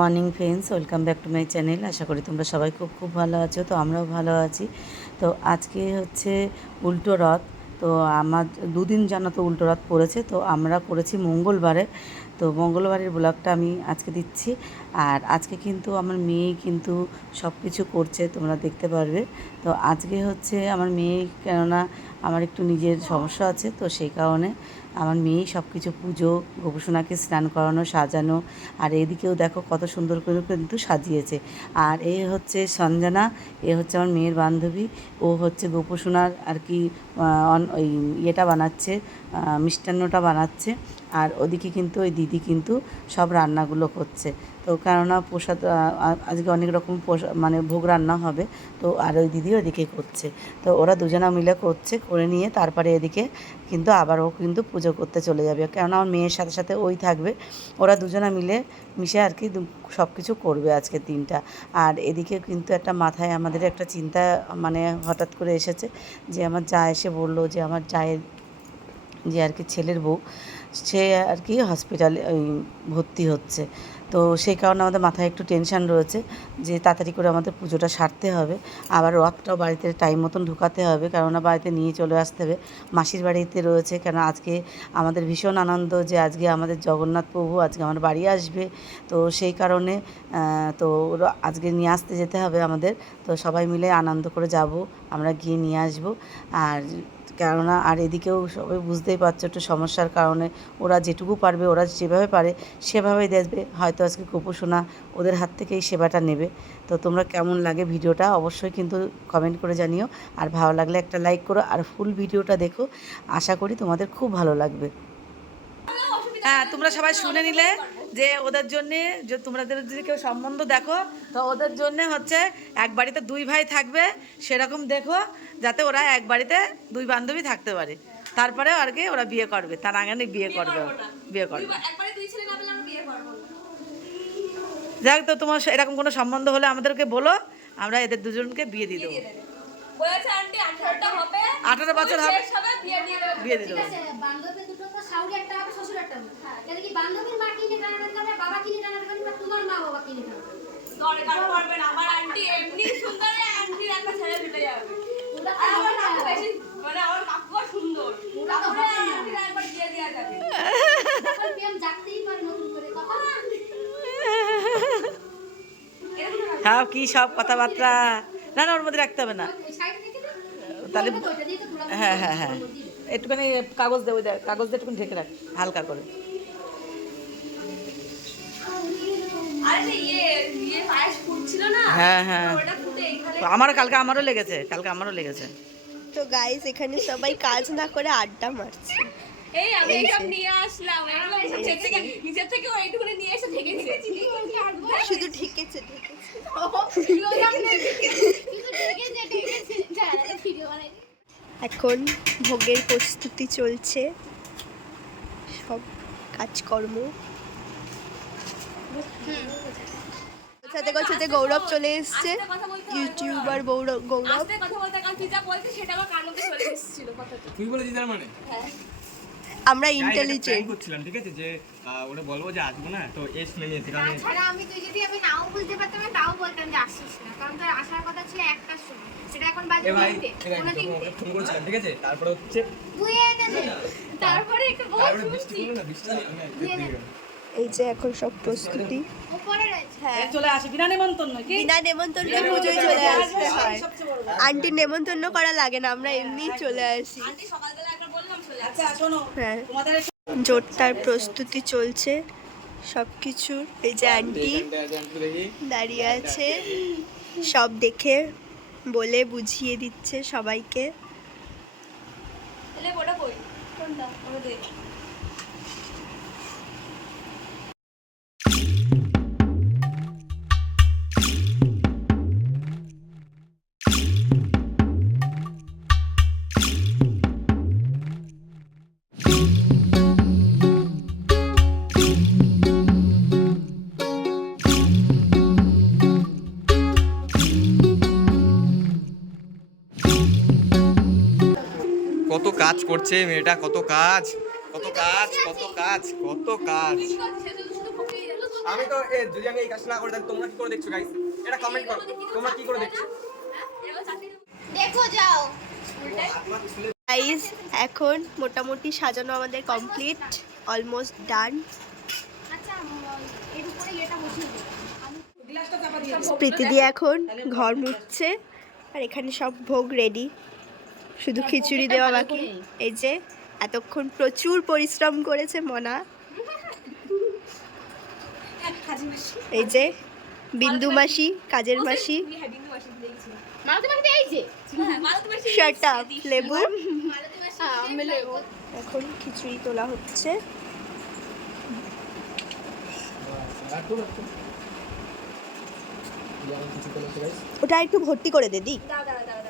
Morning friends, welcome back to my channel. আশা করি তোমরা সবাই খুব খুব ভালো আছো, তো আমরাও ভালো আছি। তো আজকে হচ্ছে উল্টো রথ, তো আমার দুদিন জানো তো উল্টো রথ পড়েছে, তো আমরা করেছি মঙ্গলবারে। তো মঙ্গলবারের ব্লগটা আমি আজকে দিচ্ছি। আর আজকে কিন্তু আমার মেয়ে কিন্তু সব কিছু করছে, তোমরা দেখতে পারবে। তো আজকে হচ্ছে আমার মেয়ে কেননা আমার একটু নিজের সমস্যা আছে, তো সেই কারণে আমার মেয়েই সব কিছু পুজো, গোপুসোনাকে স্নান করানো, সাজানো, আর এদিকেও দেখো কত সুন্দর করে কিন্তু সাজিয়েছে। আর এ হচ্ছে সঞ্জনা, এ হচ্ছে আমার মেয়ের বান্ধবী, ও হচ্ছে গোপুসোনার আর কি ওই ইয়েটা বানাচ্ছে মিষ্টান্নটা বানাচ্ছে। আর ওদিকে কিন্তু ওই দিদি কিন্তু সব রান্নাগুলো করছে। তো কেননা প্রসাদ আজকে অনেক রকম মানে ভোগ রান্না হবে, তো আর ওই দিদি ওদিকে করছে। তো ওরা দুজনা মিলে করছে, করে নিয়ে তারপরে এদিকে কিন্তু আবার ও কিন্তু পুজো করতে চলে যাবে। কেননা আমার মেয়ের সাথে সাথে ওই থাকবে, ওরা দুজনা মিলে মিশে আর কি সব কিছু করবে আজকে দিনটা। আর এদিকে কিন্তু একটা মাথায় আমাদের একটা চিন্তা মানে হঠাৎ করে এসেছে যে আমার যা এসে বলল যে আমার জায়ের যে আর কি ছেলের বউ, সে আর কি হসপিটালে ভর্তি হচ্ছে। তো সেই কারণে আমাদের মাথায় একটু টেনশন রয়েছে যে তাড়াতাড়ি করে আমাদের পুজোটা সারতে হবে। আবার রথটাও বাড়িতে টাইম মতন ঢুকাতে হবে কেননা বাড়িতে নিয়ে চলে আসতে হবে। মাসির বাড়িতে রয়েছে, কেন আজকে আমাদের ভীষণ আনন্দ যে আজকে আমাদের জগন্নাথ প্রভু আজকে আমার বাড়ি আসবে। তো সেই কারণে তো আজকে নিয়ে আসতে যেতে হবে আমাদের। তো সবাই মিলে আনন্দ করে যাব, আমরা গিয়ে নিয়ে আসব। আর কেননা, আর এদিকেও সবাই বুঝতেই পারছ একটু সমস্যার কারণে, ওরা যেটুকু পারবে, ওরা যেভাবে পারে, সেভাবেই দেখবে। হয়তো আজকে গোপোষণা ওদের হাত থেকেই সেবাটা নেবে। তো তোমরা কেমন লাগে ভিডিওটা অবশ্যই কিন্তু কমেন্ট করে জানিও। আর ভালো লাগলে একটা লাইক করো, আর ফুল ভিডিওটা দেখো। আশা করি তোমাদের খুব ভালো লাগবে। হ্যাঁ তোমরা সবাই শুনে নিলে যে ওদের জন্যে যে তোমাদের যদি কেউ সম্বন্ধ দেখো তো ওদের জন্যে হচ্ছে এক বাড়িতে দুই ভাই থাকবে সেরকম দেখো যাতে ওরা এক বাড়িতে দুই বান্ধবী থাকতে পারে। তারপরে আর কি ওরা বিয়ে করবে তার আগে বিয়ে করবে বিয়ে করবে। একবারে দুই ছেলে না পেলে আমরা বিয়ে করব না। যাক তো তোমার এরকম কোনো সম্বন্ধ হলে আমাদেরকে বলো আমরা এদের দুজনকে বিয়ে দিয়ে দেবো। আঠারো বছর হবে। বিয়ে দিয়ে দেবে বিয়ে দিয়ে দেবো বান্ধবী দুটো তো শাশুড়ি একটা হবে শ্বশুর একটা হবে তাহলে কি বান্ধবীর মা কিনে টানাটানি করবে বাবা কিনে টানাটানি না তোমার মা বাবা কিনে টানাটানি দরকার পড়বে না। আমার আন্টি এমনি সুন্দর আন্টি একটা ছেলে মিলে যাবে আর আমার কাকু বেশি মানে আমার কাকুও সুন্দর তারপরে আন্টির একবার বিয়ে দেওয়া যাবে তখন প্রেম জাগতেই পারে নতুন করে কখন হ্যাঁ কি সব কথাবার্তা না না ওর মধ্যে রাখতে হবে না তাহলে হ্যাঁ হ্যাঁ হ্যাঁ। একটুখানি কাগজ দেবো দেখ কাগজ দিয়ে একটুখানি ঢেকে রাখ হালকা করে। ইয়ে ইয়ে হ্যাঁ, হ্যাঁ। আমারও কালকে আমারও লেগেছে কালকে আমারও লেগেছে। তো গাইস এখানে সবাই কাজ না করে আড্ডা মারছে। এই আমি এইসব নিয়ে আসলাম এগুলো থেকে নিচের থেকে ওইটুকুনি নিয়ে এসে ঠেকেছি শুধু এখন ভোগের প্রস্তুতি চলছে। সব কাজকর্ম। সাথে সাথে গৌরব চলে এসছে। ইউটিউবার গৌরব গৌরব। আমার মানে? আমরা তাই ইন্টেলিজেন্ট করছিলাম ঠিক আছে? যে ওটা বলব যে আসব না তো এস শুনে নিয়েছি কারণ আমি তুই যদি আমি নাও বলতে পারতাম তাও বলতাম যে আসিস না। কারণ তোর আসার কথা ছিল সময় সেটা এখন বাজে ভাই ফোন করেছিলাম ঠিক আছে? তারপরে হচ্ছে তারপরে একটু এই যে এখন সব প্রস্তুতি। হ্যাঁ। চলে আসে বিনা নেমন্তন্ন কি? বিনা নেমন্তন্ন পুজোয় চলে আসতে হয়। আন্টি নেমন্তন্ন করা লাগে না আমরা এমনি চলে আসি। আন্টি সকালবেলা একবার বললাম চলে আচ্ছা শোনো হ্যাঁ। প্রস্তুতি চলছে সব কিছুর এই যে আন্টি দাঁড়িয়ে আছে। সব দেখে বলে বুঝিয়ে দিচ্ছে সবাইকে। কই কোনটা? করছে মেয়েটা কত কাজ কত কাজ কত কাজ কত কাজ। আমি তো যদি আমি এই কাজটা না করি তাহলে তোমরা কি করে দেখছ গাইস এটা কমেন্ট করো। তোমরা কি করে দেখছ? দেখো যাও। গাইস এখন মোটামুটি সাজানো আমাদের কমপ্লিট অলমোস্ট ডান আচ্ছা উম, এর উপরে এটা বসিয়ে দিই প্রীতি দিয়ে এখন ঘর মুছছে আর এখানে সব ভোগ রেডি শুধু খিচুড়ি দেওয়া বাকি। এই যে এতক্ষণ প্রচুর পরিশ্রম করেছে মনা। এই যে বিন্দু মাসি কাজের মাসি। হ্যাঁ বিন্দু মাসি দেখছি মালতী মাসি এই যে। মালতী মাসি শার্ট আপ লেবু। এখন খিচুড়ি তোলা হচ্ছে। ওটা একটু ভর্তি করে দে দি। দাঁড়া দাঁড়া দাঁড়া দাঁড়া।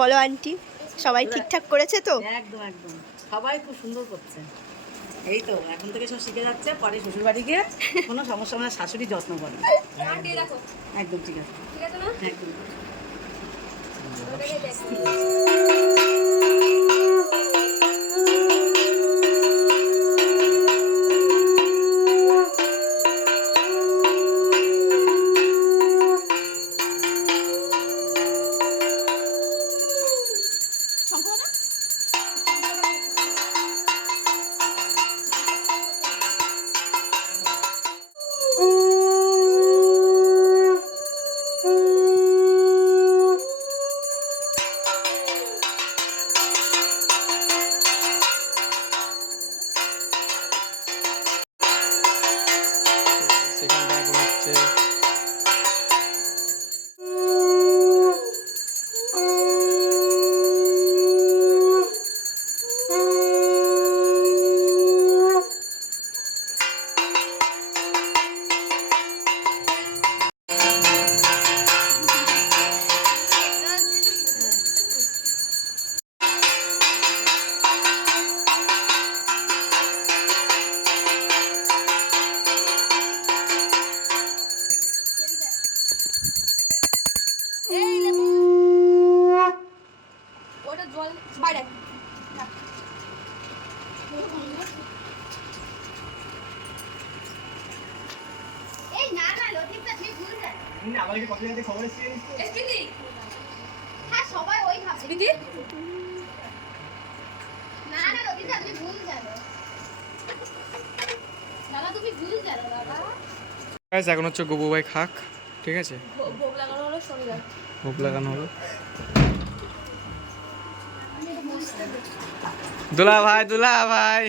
বলো আন্টি। সবাই ঠিকঠাক করেছে তো? একদম একদম। সবাই খুব সুন্দর করছে। এই তো এখন থেকে সব শিখে যাচ্ছে পরে শ্বশুর বাড়ি গিয়ে কোনো সমস্যা না শাশুড়ি যত্ন করে। একদম ঠিক আছে। ঠিক আছে না? একদম। গাইস এখন হচ্ছে গবু ভাই খাক ঠিক আছে? ভোগ লাগানো হলো শনিবার ভোগ লাগানো হলো দুলা ভাই দুলা ভাই।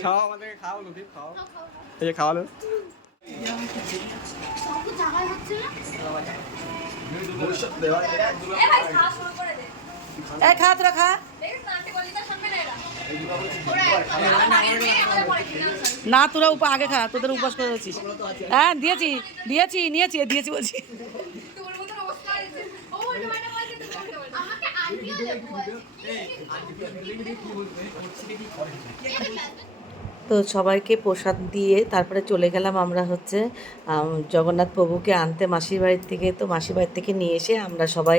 খাও আমাদেরকে খাও লুকি খাও। এই যে খাওয়ালো। হচ্ছে না এ ভাই খাওয়া শুরু করে দে এই খা তোরা খা দেখিস না, তোরা উপা আগে খা, তোদের উপবাস করে দিয়েছিস হ্যাঁ দিয়েছি দিয়েছি, নিয়েছি, দিয়েছি বলছি। তো সবাইকে প্রসাদ দিয়ে তারপরে চলে গেলাম আমরা হচ্ছে জগন্নাথ প্রভুকে আনতে মাসির বাড়ির থেকে। তো মাসির বাড়ির থেকে নিয়ে এসে আমরা সবাই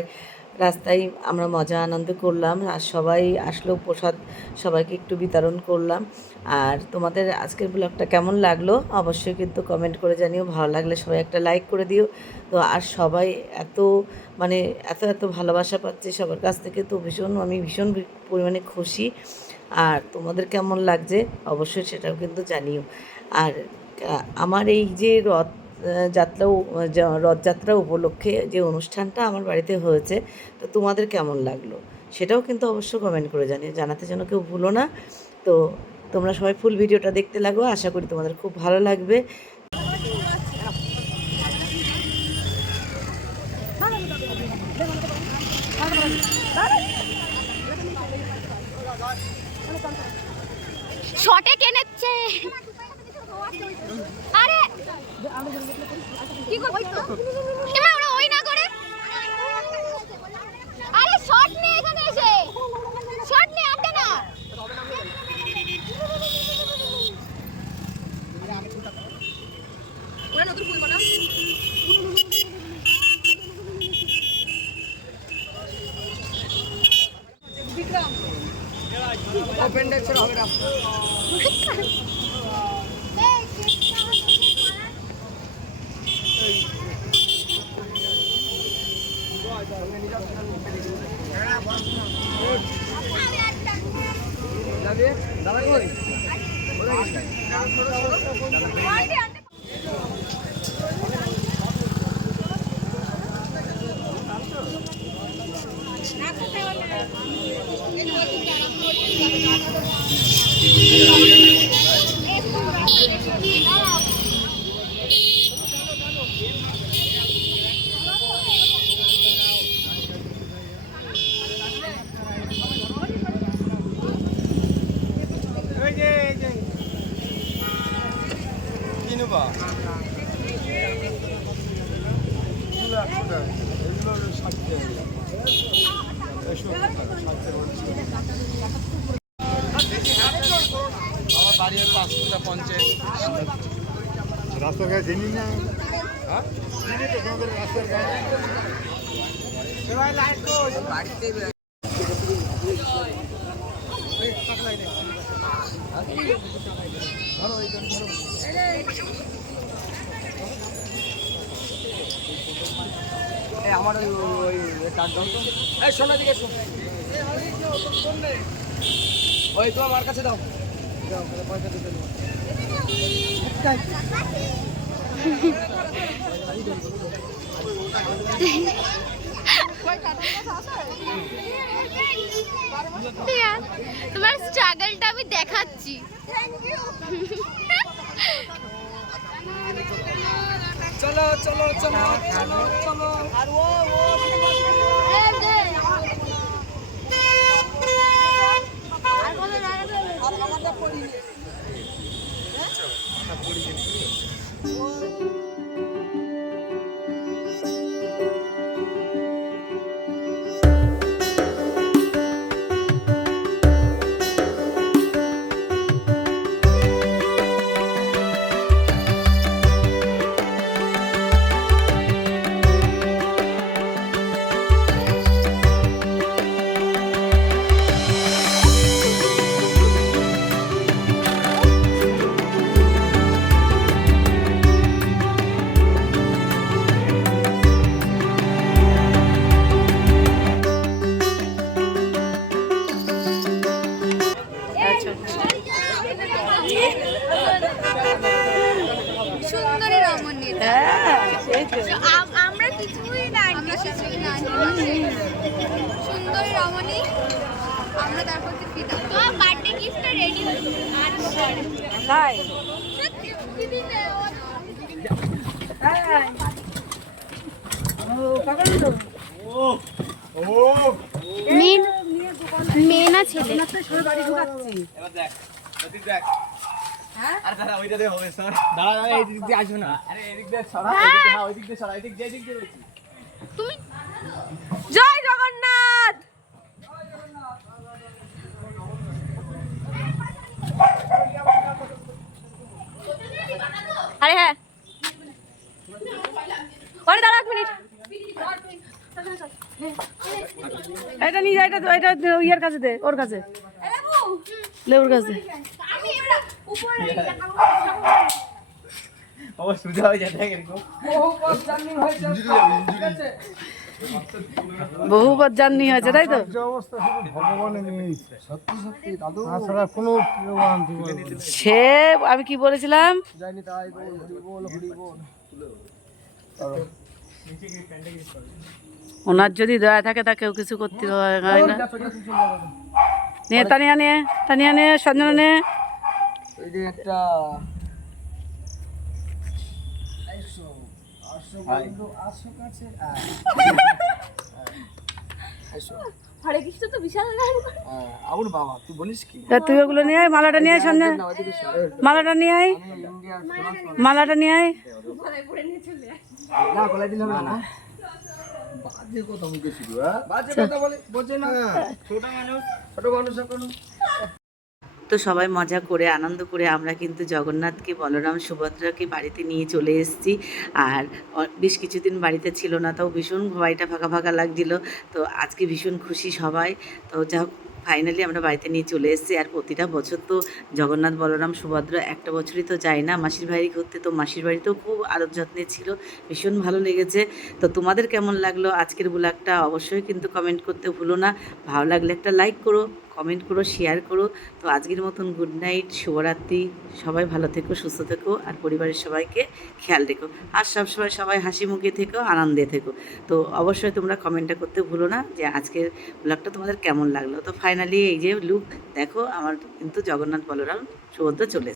রাস্তায় আমরা মজা, আনন্দ করলাম আর সবাই আসলো, প্রসাদ সবাইকে একটু বিতরণ করলাম। আর তোমাদের আজকের ব্লগটা কেমন লাগল অবশ্যই কিন্তু কমেন্ট করে জানিও। ভালো লাগলে সবাই একটা লাইক করে দিও। তো আর সবাই এত মানে এত এত ভালোবাসা পাচ্ছে সবার কাছ থেকে তো ভীষণ, আমি ভীষণ পরিমাণে খুশি। আর তোমাদের কেমন লাগছে অবশ্যই সেটাও কিন্তু জানিও। আর আমার এই যে রথ যাত্রাও রথযাত্রা উপলক্ষে যে অনুষ্ঠানটা আমার বাড়িতে হয়েছে, তো তোমাদের কেমন লাগল? সেটাও কিন্তু অবশ্য কমেন্ট করে জানি জানাতে যেন কেউ ভুলো না। তো তোমরা সবাই ফুল ভিডিওটা দেখতে লাগো। আশা করি তোমাদের খুব ভালো লাগবে। শটে কেনেছে আরে! কি করছ? Haydi আমার বাড়ি পাঁচকুড়া পঞ্চায়েত। রাস্তাঘাট চিনি না। হ্যাঁ? চিনি তো রাস্তার ঘাট এই আমার ওই ওই তো এই শোনো দিকে ওই তো আমার কাছে দাও। দাও পয়সা দিতে তোমার স্ট্রাগলটা আমি দেখাচ্ছি চলো চলো চলো চলো চলো। আর ও সুন্দরী হ্যাঁ সরা এদিক দিয়ে এদিক দিয়ে বলছি তুমি জয় জগন্নাথ আরে হ্যাঁ আরে দাঁড়া এক মিনিট এটা এটা ইয়ের কাছে দে ওর কাছে। লেবুর কাছে। আমি এবার উপরে ও সুজা যায় দেখ এরকম বহুবার জার্নি হয়েছে তাই তো। সে আমি কি বলেছিলাম? জানি ওনার যদি দয়া থাকে তা কেউ কিছু করতে হয় না। নিয়ে তানিয়া নিয়ে তানিয়া নিয়ে সঞ্জনা নিয়ে। তুই ওগুলো আয় মালাটা নিয়ে আয় সামনে। মালাটা নিয়ে আয়। মালাটা নিয়ে আয়। না না। বাজে কথা মুখে শুধু হ্যাঁ? বাজে কথা বলে বোঝে না। ছোট মানুষ ছোট মানুষ এখনও। তো সবাই মজা করে আনন্দ করে আমরা কিন্তু জগন্নাথকে বলরাম সুভদ্রাকে বাড়িতে নিয়ে চলে এসেছি। আর বেশ কিছুদিন বাড়িতে ছিল না তাও ভীষণ বাড়িটা ফাঁকা ফাঁকা লাগছিল। তো আজকে ভীষণ খুশি সবাই। তো যা হোক ফাইনালি আমরা বাড়িতে নিয়ে চলে এসেছি আর প্রতিটা বছর তো জগন্নাথ, বলরাম, সুভদ্রা একটা বছরই তো যায় না মাসির বাড়ি ঘুরতে। তো মাসির বাড়িতেও খুব আদর যত্নে ছিল, ভীষণ ভালো লেগেছে। তো তোমাদের কেমন লাগল আজকের ব্লগটা অবশ্যই কিন্তু কমেন্ট করতে ভুলো না। ভালো লাগলে একটা লাইক করো কমেন্ট করো শেয়ার করো। তো আজকের মতন গুড নাইট শুভরাত্রি। সবাই ভালো থেকো, সুস্থ থেকো আর পরিবারের সবাইকে খেয়াল রেখো। আর সবসময় সবাই হাসি মুখে থেকো, আনন্দে থেকো। তো অবশ্যই তোমরা কমেন্টটা করতে ভুলো না যে আজকের ব্লগটা তোমাদের কেমন লাগল। তো ফাইনালি এই যে লুক দেখো আমার কিন্তু জগন্নাথ বলরাম সুভদ্রা চলে।